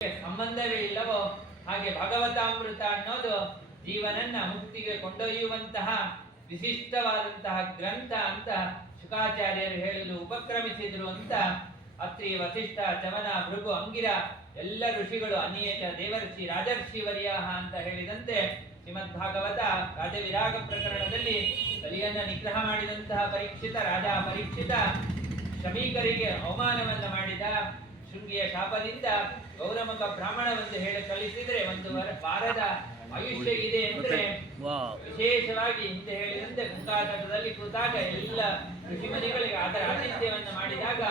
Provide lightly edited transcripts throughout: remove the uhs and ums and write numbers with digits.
ಸಂಬಂಧವೇ ಇಲ್ಲವೋ ಹಾಗೆ ಭಗವತಾಮೃತ ಅನ್ನೋದು ಜೀವನನ್ನ ಮುಕ್ತಿಗೆ ಕೊಂಡೊಯ್ಯುವಂತಹ ವಿಶಿಷ್ಟವಾದಂತಹ ಗ್ರಂಥ ಅಂತ ಶುಕಾಚಾರ್ಯರು ಹೇಳಲು ಉಪಕ್ರಮಿಸಿದ್ರು ಅಂತ ಅತ್ರಿ ವಸಿಷ್ಠ ಚವನ ಭೃಗು ಅಂಗಿರ ಎಲ್ಲ ಋಷಿಗಳು ಅನೇಕ ದೇವರ್ಷಿ ರಾಜರ್ಷಿ ವರ್ಯಾಹ ಅಂತ ಹೇಳಿದಂತೆ ಶ್ರೀಮದ್ ಭಾಗವತ ರಾಜವಿರಾಗ ಪ್ರಕರಣದಲ್ಲಿ ಕಲಿಯನ್ನ ನಿಗ್ರಹ ಮಾಡಿದಂತಹ ಪರೀಕ್ಷಿತ ರಾಜ ಪರೀಕ್ಷಿತ ಶಮೀಕರಿಗೆ ಅವಮಾನವನ್ನ ಮಾಡಿದ ಶೃಂಗಿಯ ಶಾಪದಿಂದ ಗೌರಮಕ ಬ್ರಾಹ್ಮಣವೆಂದು ಹೇಳಿ ಕಳಿಸಿದ್ರೆ ಒಂದು ವಾರದ ಆಯುಷ್ಯ ಇದೆ ಅಂದ್ರೆ ವಿಶೇಷವಾಗಿ ಹಿಂದೆ ಹೇಳಿದಂತೆ ಗಂಗಾತಟದಲ್ಲಿ ಕೂತಾಗ ಎಲ್ಲ ಋಷಿಮನಿಗಳಿಗೆ ಅದರ ಆತಿಥ್ಯವನ್ನು ಮಾಡಿದಾಗ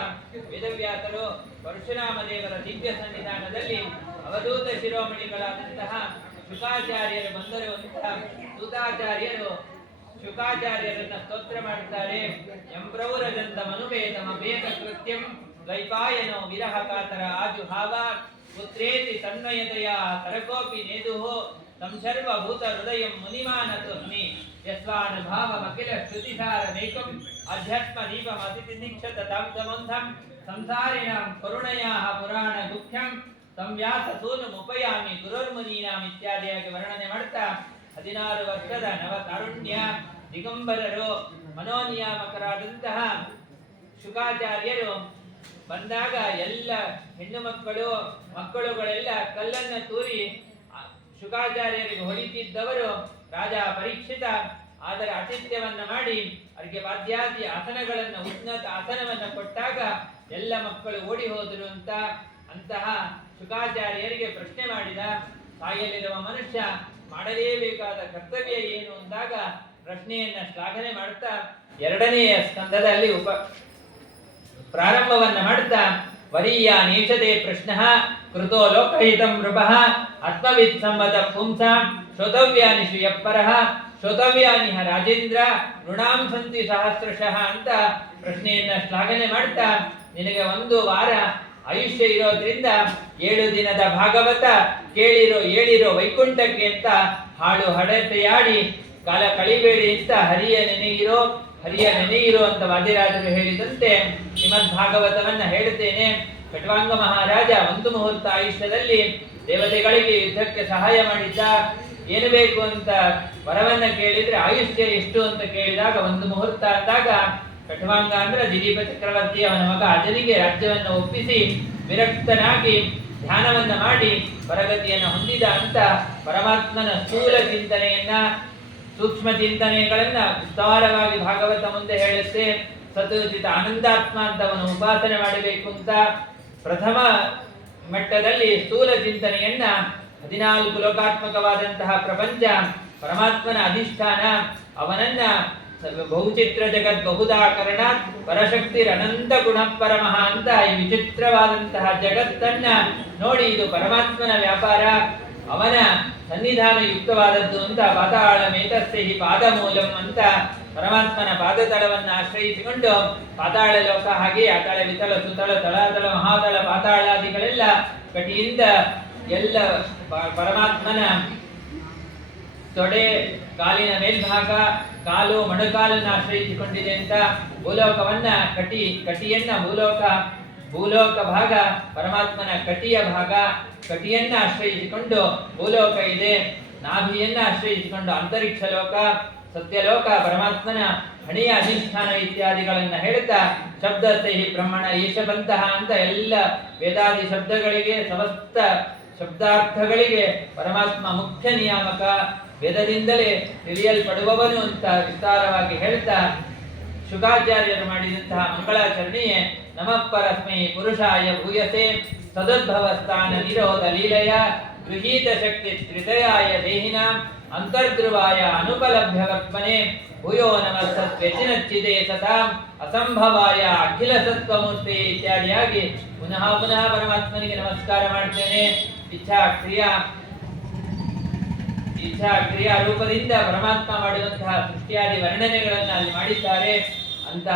ವೇದವ್ಯಾಸರು ಪರಶುರಾಮ ದೇವರ ದಿವ್ಯ ಸನ್ನಿಧಾನದಲ್ಲಿ ಅವಧೂತ ಶಿರೋಮಣಿಗಳಾದಂತಹ ಶುಕಾಚಾರ್ಯರು ಬಂದರು ಅಂತ ಸೂತಾಚಾರ್ಯರು ಶುಕಾಚಾರ್ಯರನ್ನ ಸ್ತೋತ್ರ ಮಾಡುತ್ತಾರೆ. ಎಂಬ್ರೌರಜಂತ ಮನುವೇದಮ ಬೇಗ ಕೃತ್ಯಂ ದ್ವೈಪಾಯನೋ ವಿರಹ ಕಾತರ ಆಜುಹಾವ ಪುತ್ರೇತಿ ತನ್ಮಯತೆಯ ತರಕೋಪಿ ನೇದುಹೋ ಸಂಸರ್ವಭೂತ ಹೃದಯಂ ಮುನಿಮಾನತುರ್ನಿ ಯಸ್ವಾನುಭಾವಮಖಿಲ ಶ್ರುತಿಸಾರಮೇಕಂ ಅಧ್ಯಾತ್ಮ ದೀಪಮತಿಥಿ ನಿಕ್ಷತ ದಾಂತಮಂಥಂ ಸಂಸಾರಿಣಾಂ ಕರುಣಯಾಃ ಪುರಾಣ ದುಃಖ್ಯಂ ಸಂವ್ಯಾಸ ಸೂನು ಮುಪಯಾಮಿ ಗುರುರ್ಮುನೀನಾಂ ಇತ್ಯಾದಿಯಾಗಿ ವರ್ಣನೆ ಮಾಡ್ತಾ 16 ವರ್ಷದ ನವ ತಾರುಣ್ಯ ದಿಗಂಬರರು ಮನೋನಿಯಾಮಕರಾದಂತಹ ಶುಕಾಚಾರ್ಯರು ಬಂದಾಗ ಎಲ್ಲ ಹೆಣ್ಣು ಮಕ್ಕಳುಗಳೆಲ್ಲ ಕಲ್ಲನ್ನ ತೂರಿ ಶುಕಾಚಾರ್ಯರಿಗೆ ಹೊಡಿತಿದ್ದವರು ರಾಜ ಪರೀಕ್ಷಿತ ಅದರ ಆತಿಥ್ಯವನ್ನ ಮಾಡಿ ಅವರಿಗೆ ವಾದ್ಯಾದಿ ಆಸನಗಳನ್ನ ಉನ್ನತ ಆಸನವನ್ನ ಕೊಟ್ಟಾಗ ಎಲ್ಲ ಮಕ್ಕಳು ಓಡಿ ಹೋದರು ಅಂತಹ ಶುಕಾಚಾರ್ಯರಿಗೆ ಪ್ರಶ್ನೆ ಮಾಡಿದ. ಸಾಯಲಿರುವ ಮನುಷ್ಯ ಮಾಡಲೇಬೇಕಾದ ಕರ್ತವ್ಯ ಏನು ಅಂದಾಗ ಪ್ರಶ್ನೆಯನ್ನ ಶ್ಲಾಘನೆ ಮಾಡುತ್ತಾ 2ನೆಯ ಸ್ಕಂದದಲ್ಲಿ ಪ್ರಾರಂಭವನ್ನ ಮಾಡುತ್ತಾ ವರೀಯ ನೇಷದೆ ಪ್ರಶ್ನಃ ಕೃತೋ ಲೋಕಹಿತಂ ನೃಪಃ ಆತ್ಮವಿತ್ ಸಂವದ ಪುಂಸಾಂ ಶ್ರೋತವ್ಯಾನಿ ಶ್ರಿಯಪರಃ ಶ್ರೋತವ್ಯಾನಿ ರಾಜೇಂದ್ರ ಋಣಾಂ ಸಂತಿ ಸಹಸ್ರಶಃ ಅಂತ ಪ್ರಶ್ನೆಯನ್ನ ಶ್ಲಾಘನೆ ಮಾಡುತ್ತಾ ನಿನಗೆ 1 ವಾರ ಆಯುಷ್ಯ ಇರೋದ್ರಿಂದ 7 ದಿನದ ಭಾಗವತ ಹೇಳಿರೋ ವೈಕುಂಠಕ್ಕೆ ಅಂತ ಹಾಡು ಹಡತೆಯಾಡಿ ಕಾಲ ಕಳಿಬೇಡಿ ಅಂತ ಹರಿಯ ನೆನೆಯಿರೋ ಅಂತ ವಾದಿರಾಜರು ಹೇಳಿದಂತೆ ಶ್ರೀಮದ್ ಭಾಗವತವನ್ನ ಹೇಳುತ್ತೇನೆ. ಖಟ್ವಾಂಗ ಮಹಾರಾಜ 1 ಮುಹೂರ್ತ ಆಯುಷ್ಯದಲ್ಲಿ ದೇವತೆಗಳಿಗೆ ಯುದ್ಧಕ್ಕೆ ಸಹಾಯ ಮಾಡಿದ್ದ. ಏನು ಬೇಕು ಅಂತ ವರವನ್ನ ಕೇಳಿದ್ರೆ ಆಯುಷ್ಯ ಎಷ್ಟು ಅಂತ ಕೇಳಿದಾಗ 1 ಮುಹೂರ್ತ ಅಂದಾಗ ಖಟ್ವಾಂಗ ಅಂದ್ರೆ ದಿಲೀಪ ಚಕ್ರವರ್ತಿ ಅವನ ಮಗ ಅಜನಿಗೆ ರಾಜ್ಯವನ್ನು ಒಪ್ಪಿಸಿ ವಿರಕ್ತನಾಗಿ ಧ್ಯಾನವನ್ನ ಮಾಡಿ ಪರಗತಿಯನ್ನು ಹೊಂದಿದ ಅಂತ ಪರಮಾತ್ಮನ ಸ್ಥೂಲ ಚಿಂತನೆಯನ್ನ ಸೂಕ್ಷ್ಮ ಚಿಂತನೆಗಳನ್ನ ವಿಸ್ತಾರವಾಗಿ ಭಾಗವತ ಮುಂದೆ ಹೇಳುತ್ತೆ. ಸತುಚಿತ ಆನಂದಾತ್ಮ ಅಂತ ಅವನು ಉಪಾಸನೆ ಮಾಡಬೇಕು ಅಂತ ಪ್ರಥಮ ಮಟ್ಟದಲ್ಲಿ ಸ್ಥೂಲ ಚಿಂತನೆಯನ್ನ 14 ಲೋಕಾತ್ಮಕವಾದಂತಹ ಪ್ರಪಂಚ ಪರಮಾತ್ಮನ ಅಧಿಷ್ಠಾನ ಅವನನ್ನ ಬಹುಚಿತ್ರ ಜಗತ್ ಬಹುದಾಕರಣ ಪರಶಕ್ತಿರ್ ಅನಂತ ಗುಣ ಪರಮಃ ಅಂತ ಈ ವಿಚಿತ್ರವಾದಂತಹ ಜಗತ್ತನ್ನ ನೋಡಿ ಇದು ಪರಮಾತ್ಮನ ವ್ಯಾಪಾರ, ಅವನ ಸನ್ನಿಧಾನ ಯುಕ್ತವಾದದ್ದು ಅಂತ ಪಾತಾಳ ಮೇತಸ್ಸೆ ಹಿ ಪಾದಮೂಲಂ ಅಂತ ಪರಮಾತ್ಮನ ಪಾದತಳವನ್ನು ಆಶ್ರಯಿಸಿಕೊಂಡು ಪಾತಾಳ ಲೋಕ ಹಾಗೆ ಅತಳ ವಿತಳ ಸುತಳ ತಳತಳ ಮಹಾತಳ ಪಾತಾಳಾದಿಗಳೆಲ್ಲ ಕಟಿಯಿಂದ ಎಲ್ಲ ಪರಮಾತ್ಮನ ತೊಡೆ ಕಾಲಿನ ಮೇಲ್ಭಾಗ ಕಾಲು ಮೊಣಕಾಲನ್ನು ಆಶ್ರಯಿಸಿಕೊಂಡಿದೆ ಅಂತ ಭೂಲೋಕವನ್ನ ಕಟಿಯನ್ನ ಭೂಲೋಕ ಭಾಗ ಪರಮಾತ್ಮನ ಕಟಿಯ ಭಾಗ, ಕಟಿಯನ್ನ ಆಶ್ರಯಿಸಿಕೊಂಡು ಭೂಲೋಕ ಇದೆ. ನಾಭಿಯನ್ನ ಆಶ್ರಯಿಸಿಕೊಂಡು ಅಂತರಿಕ್ಷ ಲೋಕ, ಸತ್ಯಲೋಕ ಪರಮಾತ್ಮನ ಹಣೆಯ ಅಧಿಷ್ಠಾನ ಇತ್ಯಾದಿಗಳನ್ನ ಹೇಳುತ್ತಾ ಶಬ್ದಸ್ಥೆ ಬ್ರಹ್ಮಣ ಈಶಬಂತಹ ಅಂತ ಎಲ್ಲ ವೇದಾದಿ ಶಬ್ದಗಳಿಗೆ ಸಮಸ್ತ ಶಬ್ದಾರ್ಥಗಳಿಗೆ ಪರಮಾತ್ಮ ಮುಖ್ಯ ನಿಯಾಮಕ, ವೇದದಿಂದಲೇ ತಿಳಿಯಲ್ಪಡುವವನು ಅಂತ ವಿಸ್ತಾರವಾಗಿ ಹೇಳ್ತಾ ಶುಕಾಚಾರ್ಯರು ಮಾಡಿದಂತಹ ಮಂಗಳಾಚರಣೆಯೇ ನಮಃ ಪರಸ್ಮೈ ಪುರುಷಾಯ ಭೂಯಸೆ ಸದುದ್ಭವ ಸ್ಥಾನ ನಿರೋಧ ಲೀಲೆಯ ಗೃಹೀತ ಶಕ್ತಿ ತ್ರಿತಯಾಯ ದೇಹಿನಾಂ ಅಂತರ್ಧ್ರುವಾಯ ಅನುಪಲಭ್ಯವತ್ಮನೆ ಭೂಯೋ ನಮಃ ಸತ್ವೆಚಿನಚ್ಚಿದೆ ಸತಾಂ ಅಸಂಭವಾಯ ಅಖಿಲ ಸತ್ವಮೂರ್ತಿ ಇತ್ಯಾದಿಯಾಗಿ ಪುನಃ ಪರಮಾತ್ಮನಿಗೆ ನಮಸ್ಕಾರ ಮಾಡ್ತೇನೆ. ಇಚ್ಛಾ ಕ್ರಿಯಾ ರೂಪದಿಂದ ಪರಮಾತ್ಮ ಮಾಡಿದಂತಹ ಸೃಷ್ಟಿಯಾದಿ ವರ್ಣನೆಗಳನ್ನು ಅಲ್ಲಿ ಮಾಡಿದ್ದಾರೆ ಅಂತ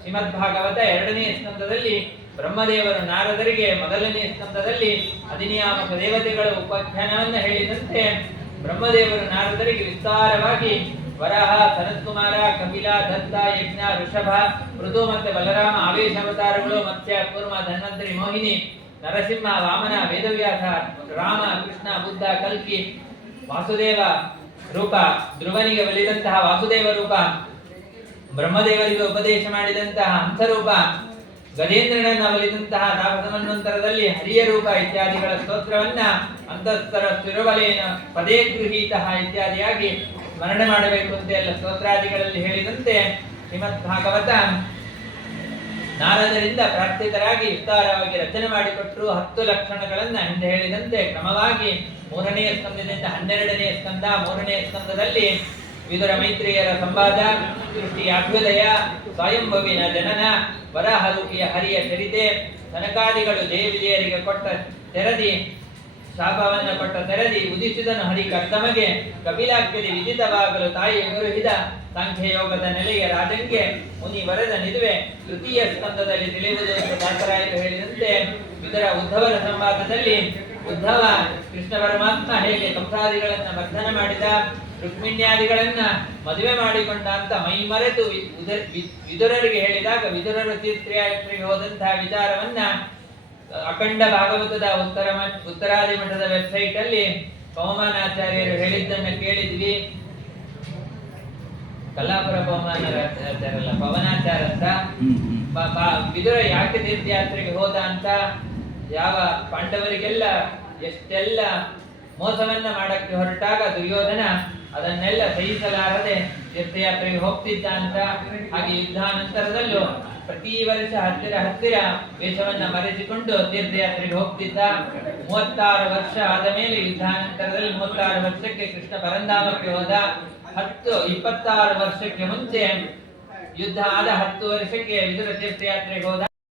ಶ್ರೀಮದ್ ಭಾಗವತ 2ನೇ ಸ್ಕಂದದಲ್ಲಿ ಬ್ರಹ್ಮದೇವರು ನಾರದರಿಗೆ 1ನೇ ಸ್ಕಂದದಲ್ಲಿ ಅಧಿನಿಯಾಮಕ ದೇವತೆಗಳ ಉಪಾಖ್ಯಾನವನ್ನು ಹೇಳಿದಂತೆ ಬ್ರಹ್ಮದೇವರು ನಾರದರಿಗೆ ವಿಸ್ತಾರವಾಗಿ ವರಾಹ, ಸನತ್ಕುಮಾರ, ಕಪಿಲ, ದತ್ತ, ಯಜ್ಞ, ಋಷಭ, ಮೃದು ಮತ್ತು ಬಲರಾಮ ಆವೇಶ ಅವತಾರಗಳು, ಮತ್ಸ್ಯ, ಕೂರ್ಮ, ಧನ್ವಂತರಿ, ಮೋಹಿನಿ ನರಸಿಂಹ, ವಾಮನ, ವೇದವ್ಯಾಸ, ರಾಮ, ಕೃಷ್ಣ, ಬುದ್ಧ, ಕಲ್ಕಿ, ವಾಸುದೇವ ರೂಪ, ಧ್ರುವನಿಗೆ ಒಲಿದಂತಹ ವಾಸುದೇವ ರೂಪ, ಬ್ರಹ್ಮದೇವರಿಗೆ ಉಪದೇಶ ಮಾಡಿದಂತಹ ಹಂಸರೂಪ, ಗಜೇಂದ್ರನನ್ನ ಒಲಿದಂತಹ ತಾಪಸಮನ್ವಂತರದಲ್ಲಿ ಹರಿಯ ರೂಪ ಇತ್ಯಾದಿಗಳ ಸ್ತೋತ್ರವನ್ನ ಅಂತಸ್ತರ ಸ್ಥಿರವಲೇನ ಪದೇ ಗೃಹೀತ ಇತ್ಯಾದಿಯಾಗಿ ಸ್ಮರಣೆ ಮಾಡಬೇಕು ಅಂತ ಎಲ್ಲ ಸ್ತೋತ್ರಾದಿಗಳಲ್ಲಿ ಹೇಳಿದಂತೆ ಶ್ರೀಮದ್ ಭಾಗವತ ನಾರದರಿಂದ ಪ್ರಾರ್ಥಿತರಾಗಿ ವಿಸ್ತಾರವಾಗಿ ರಚನೆ ಮಾಡಿಕೊಟ್ಟರು. 10 ಲಕ್ಷಣಗಳನ್ನ ಹಿಂದೆ ಹೇಳಿದಂತೆ ಕ್ರಮವಾಗಿ 3ನೆಯ ಸ್ಕಂದದಿಂದ 12ನೆಯ ಸ್ಕಂದ, 3ನೆಯ ಸ್ಕಂದದಲ್ಲಿ ವಿದುರ ಮೈತ್ರಿಯರ ಸಂವಾದ, ಸೃಷ್ಟಿಯ ಅಭ್ಯುದಯ, ಸ್ವಯಂಭುವಿನ ಜನನ, ವರಾಹರೂಪಿಯ ಹರಿಯ ಚರಿತೆ, ಸನಕಾದಿಗಳು ಜಯ ವಿಜಯರಿಗೆ ಕೊಟ್ಟ ತೆರದಿ, ಶಾಪವನ್ನ ಕೊಟ್ಟ ತೆರದಿ, ಉದಿಸಿದನು ಹರಿ ಕರ್ತಮಗೆ, ಕಪಿಲಾಖ್ಯದಿ ವಿದಿತವಾಗಲು ತಾಯಿ ಗುರುಹಿದ, ಸಾಂಖ್ಯಯೋಗದ ನೆಲೆಯ ರಾಜಂಗೆ ಮುನಿ ವರದ ನಿದುವೆ ತೃತೀಯ ಸ್ಕಂದದಲ್ಲಿ ತಿಳಿಯುವುದು ಎಂದು ದಾಸರಾಯರು ಹೇಳಿದಂತೆ ವಿದುರ ಉದ್ಧವರ ಸಂವಾದದಲ್ಲಿ ಉದ್ಧವ ಕೃಷ್ಣ ಪರಮಾತ್ಮ ಹೇಗೆ ಕಂಸಾದಿಗಳನ್ನ ಮರ್ದನ ಮಾಡಿದ, ರುಕ್ಮಿಣ್ಯಾದಿಗಳನ್ನ ಮದುವೆ ಮಾಡಿಕೊಂಡ ಅಂತ ಮೈ ಮರೆತು ವಿದುರರಿಗೆ ಹೇಳಿದಾಗ ವಿದುರರು ತೀರ್ಥಯಾತ್ರೆಗೆ ಹೋದಂತಹ ವಿಚಾರವನ್ನ ಅಖಂಡ ಭಾಗವತದ ಉತ್ತರಾದಿ ಮಠದ ವೆಬ್ಸೈಟ್ ಅಲ್ಲಿ ಪವಮಾನಾಚಾರ್ಯರು ಹೇಳಿದ್ದನ್ನ ಕೇಳಿದ್ವಿ. ಕಲ್ಲಾಪುರ ಪವಮಾನಾಚಾರ್ಯಲ್ಲ, ಪವನಾಚಾರ ಅಂತ. ವಿದುರ ಯಾಕೆ ತೀರ್ಥಯಾತ್ರೆಗೆ ಹೋದ ಅಂತ, ಯಾವ ಪಾಂಡವರಿಗೆಲ್ಲ ಎಷ್ಟೆಲ್ಲ ಮೋಸವನ್ನ ಮಾಡಕ್ಕೆ ಹೊರಟಾಗ ದುರ್ಯೋಧನ ಅದನ್ನೆಲ್ಲ ಸಹಿಸಲಾರದೆ ತೀರ್ಥಯಾತ್ರೆಗೆ ಹೋಗ್ತಿದ್ದ ಅಂತ. ಹಾಗೆ ಯುದ್ಧಾನಂತರದಲ್ಲೂ ಪ್ರತಿ ವರ್ಷ ಹತ್ತಿರ ವೇಷವನ್ನ ಮರೆಸಿಕೊಂಡು ತೀರ್ಥಯಾತ್ರೆಗೆ ಹೋಗ್ತಿದ್ದ. 36 ವರ್ಷ ಆದ ಮೇಲೆ ಯುದ್ಧಾನಂತರದಲ್ಲಿ 36 ವರ್ಷಕ್ಕೆ ಕೃಷ್ಣ ಪರಂಧಾಮಕ್ಕೆ ಹೋದ. 26 ವರ್ಷಕ್ಕೆ ಮುಂಚೆ ಯುದ್ಧ ಆದ 10 ವರ್ಷಕ್ಕೆ ವಿದುರ ತೀರ್ಥಯಾತ್ರೆಗೆ ಹೋದ.